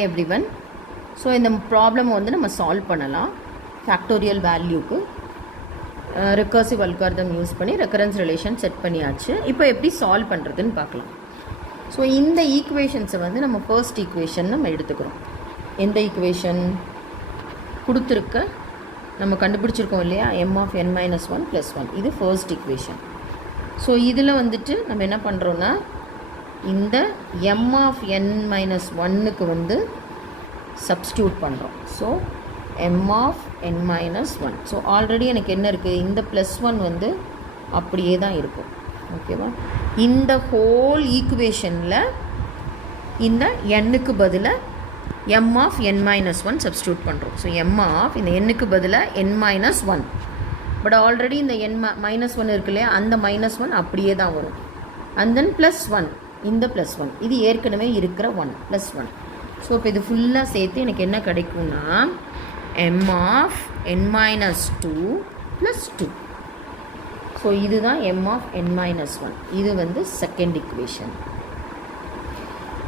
Hi everyone. So in the problem வந்து நம்ம solve பண்ணலாம் factorial valueக்கு recursive algorithm யூஸ் பண்ணி recurrence relation செட் பண்ணியாச்சு. இப்போ எப்படி solve பண்ணுறதுன்னு பார்க்கலாம். ஸோ இந்த ஈக்குவேஷன்ஸை வந்து நம்ம ஃபர்ஸ்ட் ஈக்குவேஷன் நம்ம எடுத்துக்கிறோம். எந்த ஈக்குவேஷன் கொடுத்துருக்க நம்ம கண்டுபிடிச்சிருக்கோம் இல்லையா, m of n minus 1 plus 1, இது ஃபர்ஸ்ட் ஈக்குவேஷன். ஸோ இதில் வந்துட்டு நம்ம என்ன பண்ணுறோன்னா, இந்த m of n minus 1க்கு வந்து சப்ஸ்டியூட் பண்ணுறோம். So m of n minus 1. So already எனக்கு என்ன இருக்குது, இந்த ப்ளஸ் 1 வந்து அப்படியே தான் இருக்கும். ஓகேவா, இந்த ஹோல் ஈக்குவேஷனில் இந்த n-க்கு பதிலாக m of n minus 1 substitute பண்ணுறோம். ஸோ m of இந்த n-க்கு பதிலாக n minus 1. பட் ஆல்ரெடி இந்த n minus 1 இருக்கு இல்லையா, அந்த minus 1 அப்படியே தான் வரும். அண்ட் தென் ப்ளஸ் 1, இந்த ப்ளஸ் 1 இது ஏற்கனவே இருக்கிற 1 ப்ளஸ் 1. ஸோ இப்போ இது ஃபுல்லாக சேர்த்து எனக்கு என்ன கிடைக்கும்னா m of n minus 2 plus 2. So இதுதான் m of n minus 1. இது வந்து செகண்ட் ஈக்குவேஷன்.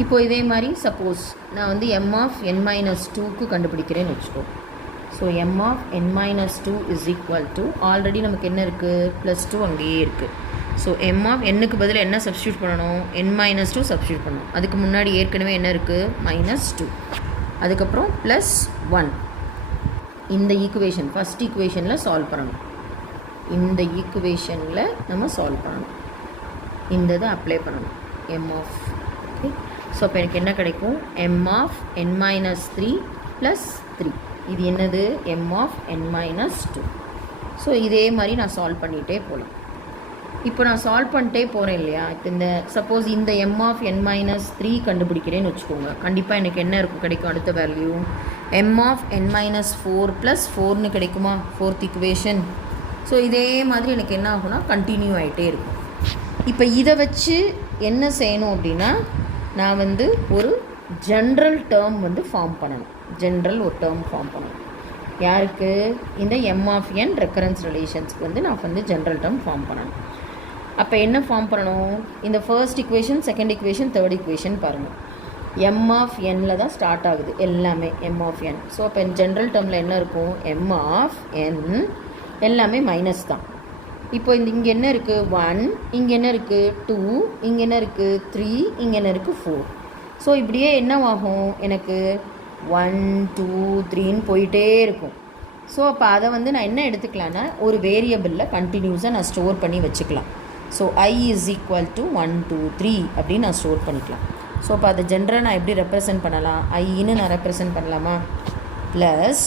இப்போ இதே மாதிரி சப்போஸ் நான் வந்து m of n minus 2க்கு கண்டுபிடிக்கிறேன்னு வச்சுக்கோ. So m of n minus 2 is equal to, already நமக்கு என்ன இருக்குது, ப்ளஸ் 2 அங்கேயே இருக்குது. ஸோ m of n-க்கு பதில் என்ன சப்ஸ்டியூட் பண்ணணும், n minus 2 சப்ஸ்டியூட் பண்ணணும். அதுக்கு முன்னாடி ஏற்கனவே என்ன இருக்குது, minus 2, அதுக்கப்புறம் ப்ளஸ் 1. இந்த ஈக்குவேஷன் ஃபஸ்ட் ஈக்குவேஷனில் சால்வ் பண்ணணும். இந்த ஈக்குவேஷனில் நம்ம சால்வ் பண்ணணும், இந்த இதை அப்ளை பண்ணணும் m of. ஓகே, ஸோ அப்போ எனக்கு என்ன கிடைக்கும், m of n minus 3 plus 3. இது என்னது, m of n minus 2. So இதே மாதிரி நான் சால்வ் பண்ணிகிட்டே போகலாம். இப்போ நான் சால்வ் பண்ணிட்டே போகிறேன் இல்லையா. இப்போ இந்த சப்போஸ் இந்த m of n minus 3 கண்டுபிடிக்கிறேன்னு வச்சுக்கோங்க. கண்டிப்பாக எனக்கு என்ன இருக்கும், கிடைக்கும் அடுத்த value m of n minus 4 plus 4ன்னு கிடைக்குமா, ஃபோர்த் ஈக்குவேஷன். ஸோ இதே மாதிரி எனக்கு என்ன ஆகும்னா கண்டினியூ ஆகிட்டே இருக்கும். இப்போ இதை வச்சு என்ன செய்யணும் அப்படின்னா, நான் வந்து ஒரு ஜென்ரல் டேர்ம் வந்து ஃபார்ம் பண்ணணும். ஜென்ரல் ஒரு டேர்ம் ஃபார்ம் பண்ணணும். யாருக்கு, இந்த m of n ரெக்கரன்ஸ் ரிலேஷன்ஸ்க்கு வந்து நான் வந்து ஜென்ரல் டேர்ம் ஃபார்ம் பண்ணணும். அப்போ என்ன ஃபார்ம் பண்ணணும், இந்த first equation, second equation, third equation பாருங்கள். m of n-ல தான் ஸ்டார்ட் ஆகுது எல்லாமே, m of n. ஸோ அப்போ ஜென்ரல் டேர்மில் என்ன இருக்கும், m of n எல்லாமே மைனஸ் தான். இப்போ இங்கே என்ன இருக்குது, 1, இங்கே என்ன இருக்குது 2, இங்கே என்ன இருக்குது 3, இங்கே என்ன இருக்குது 4. ஸோ இப்படியே என்னவாகும், எனக்கு 1 2 3ன்னு போயிட்டே இருக்கும். ஸோ அப்போ அதை வந்து நான் என்ன எடுத்துக்கலான்னா, ஒரு வேரியபிளில் கண்டினியூஸாக நான் ஸ்டோர் பண்ணி வச்சுக்கலாம். So I is equal to 1 2 3 அப்படின்னு நான் ஸ்டோர் பண்ணிக்கலாம். ஸோ அப்போ அதை ஜென்ரலாக நான் எப்படி ரெப்ரசன்ட் பண்ணலாம், ஐன்னு நான் ரெப்ரசன்ட் பண்ணலாமா. ப்ளஸ்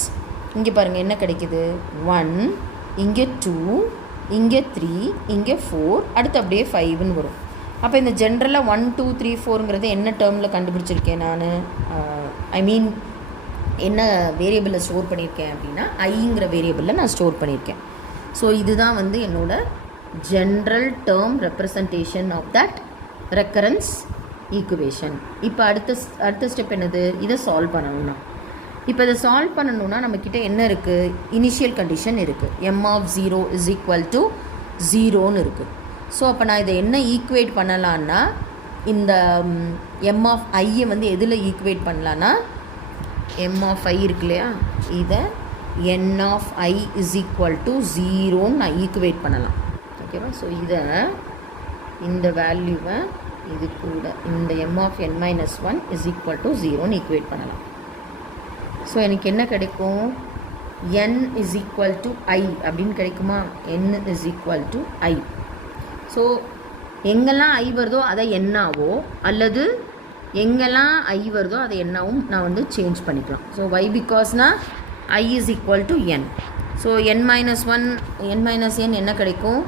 இங்கே பாருங்கள் என்ன கிடைக்குது, 1, இங்கே 2, இங்கே 3, இங்கே 4, அடுத்து அப்படியே 5ன்னு வரும். அப்போ இந்த ஜென்ரலாக 1 2 3 4ங்கிறது என்ன டேர்மில் கண்டுபிடிச்சிருக்கேன் நான், ஐ மீன் என்ன வேரியபிளில் ஸ்டோர் பண்ணியிருக்கேன் அப்படின்னா ஐங்கிற வேரியபிளில் நான் ஸ்டோர் பண்ணியிருக்கேன். ஸோ இதுதான் வந்து என்னோட general term representation of that recurrence equation. இப்போ அடுத்த ஸ்டெப் என்னது, இதை சால்வ் பண்ணணும்னா. இப்போ இதை சால்வ் பண்ணணுன்னா நம்மக்கிட்ட என்ன இருக்குது, இனிஷியல் கண்டிஷன் இருக்குது, m of 0 is equal to 0ன்னு இருக்குது. ஸோ அப்போ நான் இதை என்ன ஈக்குவேட் பண்ணலான்னா, இந்த m of i வந்து எதில் ஈக்குவேட் பண்ணலான்னா, m of i இருக்கு இல்லையா, இதை n of i is equal to 0ன்னு நான் ஈக்குவேட் பண்ணலாம். ஓகேவா, ஸோ இதை இந்த வேல்யூவை இது கூட இந்த m of n minus 1 is equal to 0ன்னு equate பண்ணலாம். ஸோ எனக்கு என்ன கிடைக்கும், n is equal to i அப்படின்னு கிடைக்குமா, n is equal to i. So எங்கெல்லாம் i வருதோ அதை என்னாவோ, அல்லது எங்கெல்லாம் i வருதோ அதை என்னாவும் நான் வந்து சேஞ்ச் பண்ணிக்கலாம். So why, பிகாஸ்னா i is equal to n. So n minus 1 n minus n என்ன கிடைக்கும்,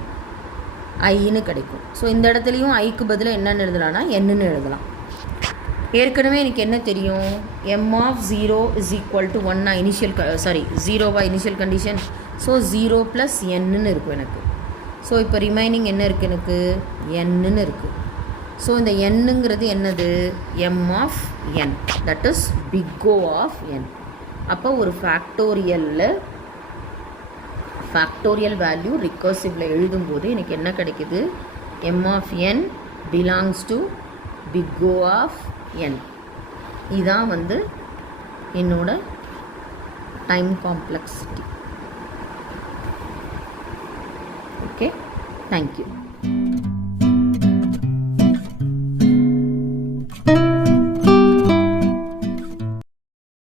ஐன்னு கிடைக்கும். ஸோ இந்த இடத்துலையும் ஐக்கு பதிலாக என்னென்னு எழுதலாம்னா என்னன்னு எழுதலாம். ஏற்கனவே எனக்கு என்ன தெரியும், m of 0 is equal to 1 initial 0வா இனிஷியல் கண்டிஷன். ஸோ 0 ப்ளஸ் என்னன்னு இருக்கும் எனக்கு. ஸோ இப்போ ரிமைனிங் என்ன இருக்குது, எனக்கு என்னன்னு இருக்குது. ஸோ இந்த என்னங்கிறது என்னது, m of n, that is big O of n. அப்போ ஒரு ஃபேக்டோரியல் வேல்யூ ரிகர்சிவில் எழுதும்போது எனக்கு என்ன கிடைக்குது, m of n belongs to big O of n. இதான் வந்து என்னோட டைம் காம்ப்ளெக்சிட்டி. Okay, thank you.